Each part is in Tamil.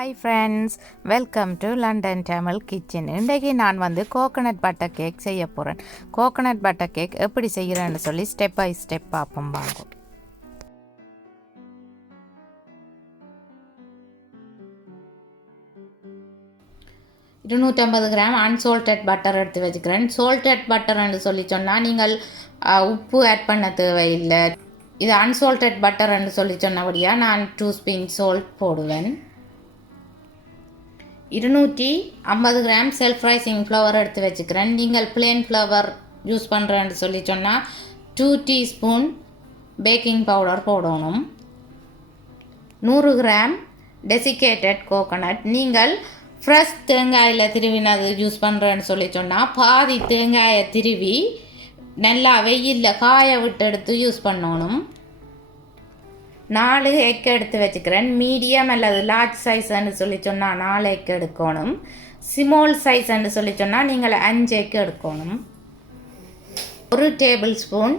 Hi friends, welcome to London Tamil kitchen. இன்றைக்கு நான் கோகோனட் பட்டர் கேக் செய்ய போகிறேன். கோகோனட் பட்டர் கேக் எப்படி செய்கிறேன்னு சொல்லி ஸ்டெப் பை ஸ்டெப் பார்ப்போம் வாங்க. கிராம் அன்சால்டட் பட்டர் எடுத்து வச்சுக்கிறேன். சால்டட் பட்டர்ன்னு சொல்லி சொன்னால் நீங்கள் உப்பு ஆட் பண்ண தேவையில்லை. இது அன்சால்டட் பட்டர்ன்னு சொல்லி சொன்னபடியாக நான் 2 ஸ்பூன் சால்ட் போடுவேன். 250 கிராம் செல்ஃப் ரைசிங் ஃப்ளவர் எடுத்து வச்சுக்கிறேன். நீங்கள் பிளேன் ஃப்ளவர் யூஸ் பண்ணுறேன்னு சொல்லி சொன்னால் 2 டீஸ்பூன் பேக்கிங் பவுடர் போடணும். 100 கிராம் டெசிகேட்டட் கோகோனட். நீங்கள் ஃப்ரெஷ் தேங்காயில் திருவினது யூஸ் பண்ணுறேன்னு சொல்லி சொன்னால் பாதி தேங்காயை திருவி நல்லா வெயிலில் காய விட்டு எடுத்து யூஸ் பண்ணணும். 4 எக் எடுத்து வச்சுக்கிறேன். மீடியம் அல்லது லார்ஜ் சைஸ்ன்னு சொல்லி சொன்னால் 4 எக் எடுக்கணும். ஸ்மால் சைஸ்ன்னு சொல்லி சொன்னால் நீங்கள் 5 எக் எடுக்கணும். 1 டேபிள் ஸ்பூன்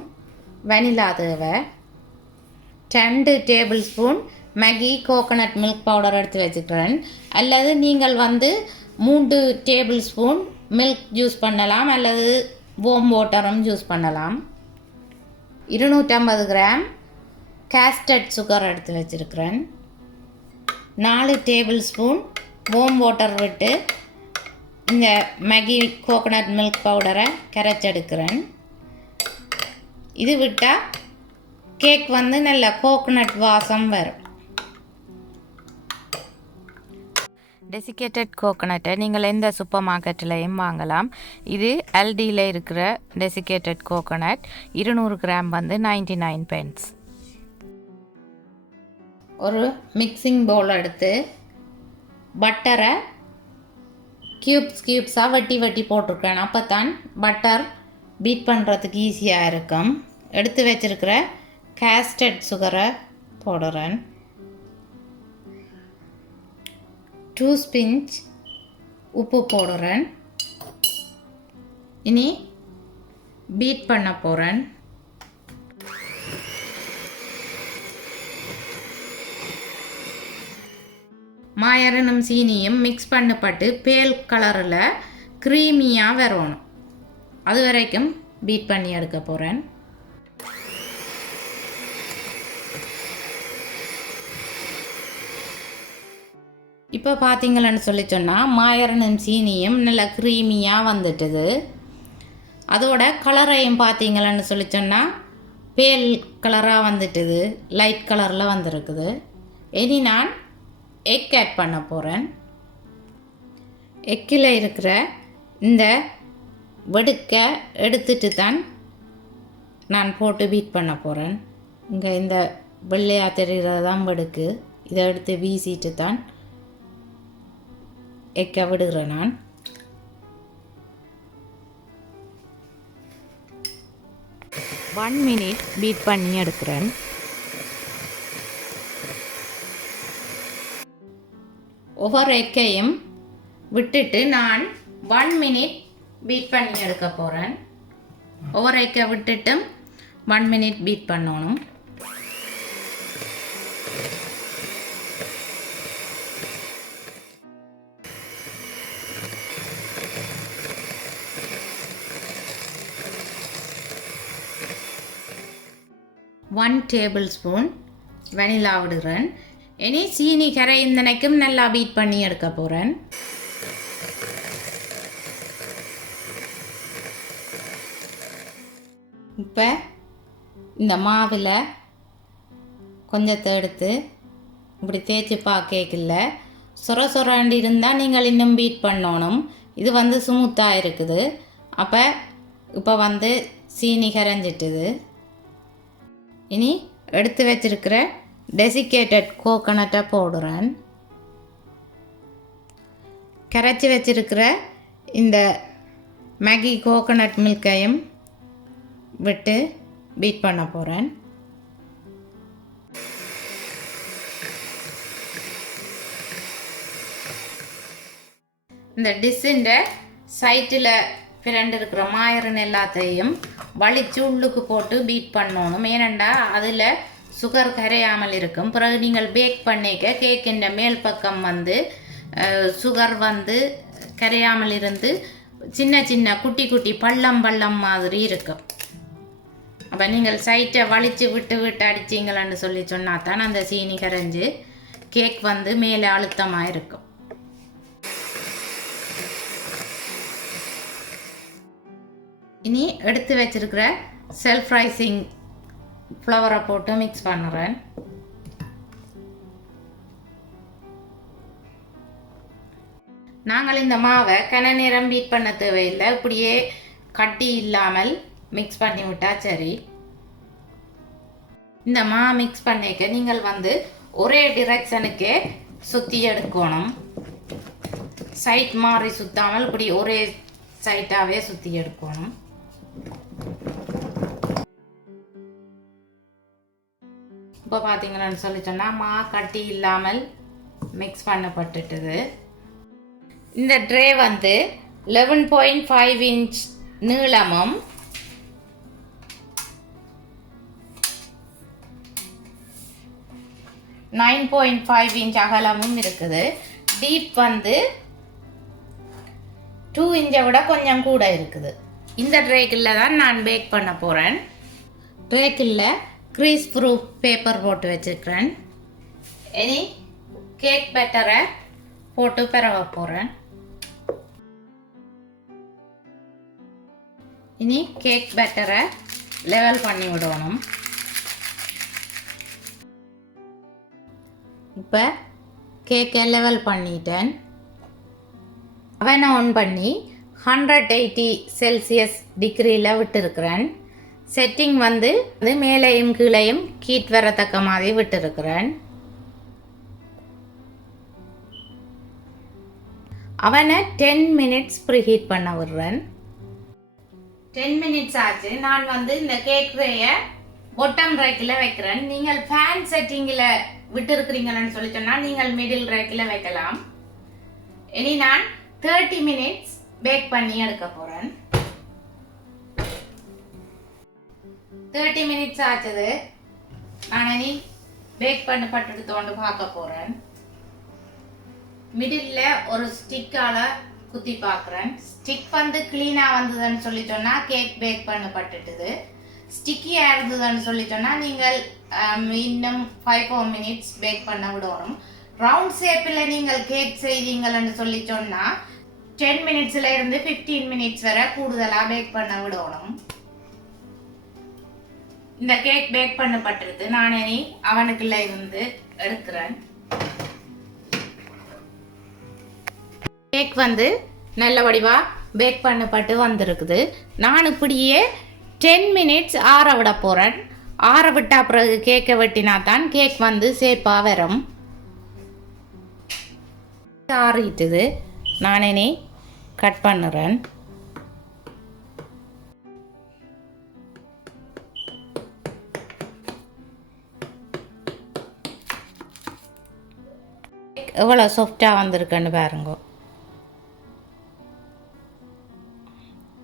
வெனிலா தேவை. 2 table spoon Maggi coconut milk powder எடுத்து வச்சுக்கிறேன். அல்லது நீங்கள் 3 டேபிள் ஸ்பூன் மில்க் யூஸ் பண்ணலாம், அல்லது வார்ம் வாட்டரும் யூஸ் பண்ணலாம். 250 கிராம் கேஸ்டர்ட் சுகர் எடுத்து வச்சுருக்கிறேன். 4 டேபிள் ஸ்பூன் வார்ம் வாட்டர் விட்டு இந்த மேகி கோகோனட் மில்க் பவுடரை கரைச்செடுக்கிறேன். இது விட்டால் கேக் நல்ல கோகோனட் வாசம் வரும். டெசிகேட்டட் கோகோனட்டை நீங்கள் எந்த சூப்பர் மார்க்கெட்லேயும் வாங்கலாம். இது எல்டியில் இருக்கிற டெசிகேட்டட் கோகோனட் 200 கிராம் 99 pence. ஒரு மிக்சிங் பவுல் எடுத்து பட்டரை க்யூப்ஸாக வெட்டி போட்டிருக்கேன். அப்போ தான் பட்டர் பீட் பண்ணுறதுக்கு ஈஸியாக இருக்கும். எடுத்து வச்சுருக்கிற கேஸ்டர்ட் சுகரை போடுறேன். 2 ஸ்பிஞ்ச் உப்பு போடுறேன். இனி பீட் பண்ண போகிறேன். மாயரனும் சீனியும் மிக்ஸ் பண்ணப்பட்டு பேல் கலரில் க்ரீமியாக வரணும். அது வரைக்கும் பீட் பண்ணி எடுக்க போகிறேன். இப்போ பார்த்தீங்களன்னு சொல்லி சொன்னால் மாயரனும் சீனியும் நல்லா க்ரீமியாக வந்துட்டுது. அதோட கலரையும் பார்த்தீங்களன்னு சொல்லி சொன்னால் பேல் கலராக வந்துட்டுது, லைட் கலரில் வந்திருக்குது. இனி நான் எக் ஆட் பண்ண போகிறேன். எக்கில் இருக்கிற இந்த வெடுக்க எடுத்துட்டு தான் நான் போட்டு பீட் பண்ண போகிறேன். இங்கே இந்த வெள்ளையாக தெரிகிறது தான் வெடுக்கு. இதை எடுத்து வீசிட்டு தான் எக்கை விடுகிறேன். நான் ஒன் மினிட் பீட் பண்ணி எடுக்கிறேன். ஒவ்வொரு எக்கையும் விட்டுட்டு நான் 1 மினிட் பீட் பண்ணி எடுக்க போகிறேன். ஒவ்வொரு எக்கை விட்டுட்டு 1 மினிட் பீட் பண்ணணும். ஒன் டேபிள் ஸ்பூன் வெனிலா விடுகிறேன். இனி சீனி கரைந்தனைக்கும் நல்லா பீட் பண்ணி எடுக்க போகிறேன். இப்போ இந்த மாவில் கொஞ்சத்தை எடுத்து இப்படி தேய்ச்சி பார்க்கல சொரண்டி இருந்தால் நீங்கள் இன்னும் பீட் பண்ணணும். இது ஸ்மூத்தாக இருக்குது. அப்போ இப்போ சீனி கரைஞ்சிட்டுது. இனி எடுத்து வச்சிருக்கிற டெசிகேட்டட் கோகோனட்டை போடுறேன். கரைச்சி வச்சிருக்கிற இந்த மேகி கோகோனட் மில்கையும் விட்டு பீட் பண்ண போகிறேன். இந்த டிஷ்ஷின் சைட்டில் பிறண்டு இருக்கிற மாயரன் எல்லாத்தையும் வலிச்சு உள்ளுக்கு போட்டு பீட் பண்ணணும். ஏனெண்டா அதில் சுகர் கரையாமல் இருக்கும். பிறகு நீங்கள் பேக் பண்ணிக்க கேக்கின் மேல் பக்கம் வந்து சுகர் வந்து கரையாமல் இருந்து சின்ன சின்ன குட்டி குட்டி பள்ளம் மாதிரி இருக்கும். அப்போ நீங்கள் சைட்டை வலிச்சு விட்டு அடிச்சிங்களன்னு சொல்லி சொன்னால் தான் அந்த சீனி கரைஞ்சி கேக் வந்து மேலே அழுத்தமாக இருக்கும். இனி எடுத்து வச்சிருக்கிற செல்ஃப் ரைசிங் ஃப்ளவரை போட்டு மிக்ஸ் பண்ணுறேன். நாங்கள் இந்த மாவை கன நேரம் பீட் பண்ண தேவையில்லை, இப்படியே கட்டி இல்லாமல் மிக்ஸ் பண்ணி விட்டா சரி. இந்த மா மிக்ஸ் பண்ணிக்க நீங்கள் வந்து ஒரே டிரெக்ஷனுக்கே சுற்றி எடுக்கணும். சைட் மாறி சுத்தாமல் இப்படி ஒரே சைட்டாகவே சுற்றி எடுக்கணும். இப்போ பார்த்தீங்கன்னு சொல்லி சொன்னால் மா கட்டி இல்லாமல் மிக்ஸ் பண்ணப்பட்டுட்டுது. இந்த ட்ரே வந்து 11.5 இன்ச் நீளமும் 9.5 இன்ச் அகலமும் இருக்குது. டீப் வந்து 2 இன்ச்சை விட கொஞ்சம் கூட இருக்குது. இந்த ட்ரேக்கில் தான் நான் பேக் பண்ண போகிறேன். ட்ரேக்கில் க்ரீஸ் ப்ரூஃப் பேப்பர் போட்டு வச்சுருக்கிறேன். இனி கேக் பேட்டரை போட்டு பெறவ போகிறேன். இனி கேக் பேட்டரை லெவல் பண்ணி விடணும். இப்போ கேக்கை லெவல் பண்ணிட்டேன். அவனை ஆன் பண்ணி 180 செல்சியஸ் டிகிரியில் விட்டுருக்கிறேன். செட்டிங் வந்து மேலேயும் கீழேயும் ஹீட் வரத்தக்க மாதிரி விட்டுருக்கிறேன். அவனை 10 மினிட்ஸ் ப்ரீஹீட் பண்ண விடுறேன். 10 மினிட்ஸ் ஆச்சு. நான் வந்து இந்த கேக் ட்ரேயை பொட்டம் ரேக்கில் வைக்கிறேன். நீங்கள் ஃபேன் செட்டிங்கில் விட்டு இருக்கிறீங்கன்னு சொல்லி சொன்னால் நீங்கள் மிடில் ரேக்கில் வைக்கலாம். இனி நான் 30 மினிட்ஸ் பேக் பண்ணி எடுக்க போகிறேன். 30 மினிட்ஸ் ஆச்சது. நான் இனி பேக் பண்ணப்பட்டு தோண்டு பார்க்க போகிறேன். மிடில் ஒரு ஸ்டிக்கால் குத்தி பார்க்குறேன். ஸ்டிக் வந்து க்ளீனாக வந்ததுன்னு சொல்லி சொன்னால் கேக் பேக் பண்ணப்பட்டுட்டுது. ஸ்டிக்கியாக இருந்ததுன்னு சொல்லி சொன்னால் நீங்கள் இன்னும் 5-4 மினிட்ஸ் பேக் பண்ண விடணும். ரவுண்ட் ஷேப்பில் நீங்கள் கேக் செய்தீங்கன்னு சொல்லி சொன்னால் 10 மினிட்ஸில் இருந்து 15 மினிட்ஸ் வரை கூடுதலாக பேக் பண்ண விடணும். இந்த கேக் பேக் பண்ணப்பட்டிருக்கு. நான் இனி அவனுக்குள்ள இருந்து எடுக்கிறேன். கேக் வந்து நல்ல வடிவாக பேக் பண்ணப்பட்டு வந்திருக்குது. நான் இப்படியே 10 மினிட்ஸ் ஆற விட போகிறேன். ஆற விட்டா பிறகு கேக்கை வெட்டினா தான் கேக் வந்து சேப்பாக வரும். ஆறிட்டுது. நான் இனி கட் பண்ணுறேன். எவ்வளோ சாஃப்டாக வந்திருக்குன்னு பாருங்க.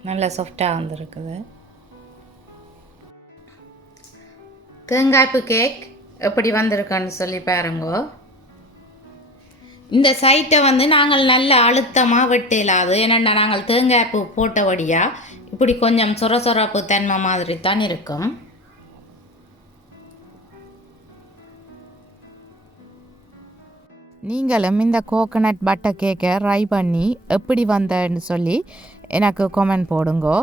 நல்லா சாஃப்டாக வந்திருக்குது. தேங்காய்ப்பு கேக் எப்படி வந்திருக்குன்னு சொல்லி பாருங்க. இந்த சைட்டை வந்து நாங்கள் நல்ல அழுத்தமாக வெட்டலாது. ஏன்னா நாங்கள் தேங்காய்ப்பு போட்டபடியாக இப்படி கொஞ்சம் சொரப்பு தன்மை மாதிரி தான் இருக்கும். நீங்களும் இந்த கோகனட் பட்டர் கேக்கை ட்ரை பண்ணி எப்படி வந்தேன்னு சொல்லி எனக்கு கமெண்ட் போடுங்கோ.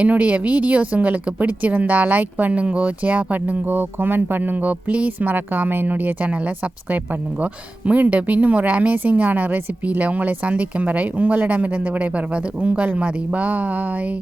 என்னுடைய வீடியோஸ் உங்களுக்கு பிடிச்சிருந்தா லைக் பண்ணுங்கோ, ஷேர் பண்ணுங்கோ, கமெண்ட் பண்ணுங்கோ. ப்ளீஸ் மறக்காமல் என்னுடைய சேனலை சப்ஸ்கிரைப் பண்ணுங்கோ. மீண்டும் இன்னும் ஒரு அமேசிங்கான ரெசிபியில் உங்களை சந்திக்கும் வரை உங்களிடமிருந்து விடைபெறுவது உங்கள் மதி. பாய்.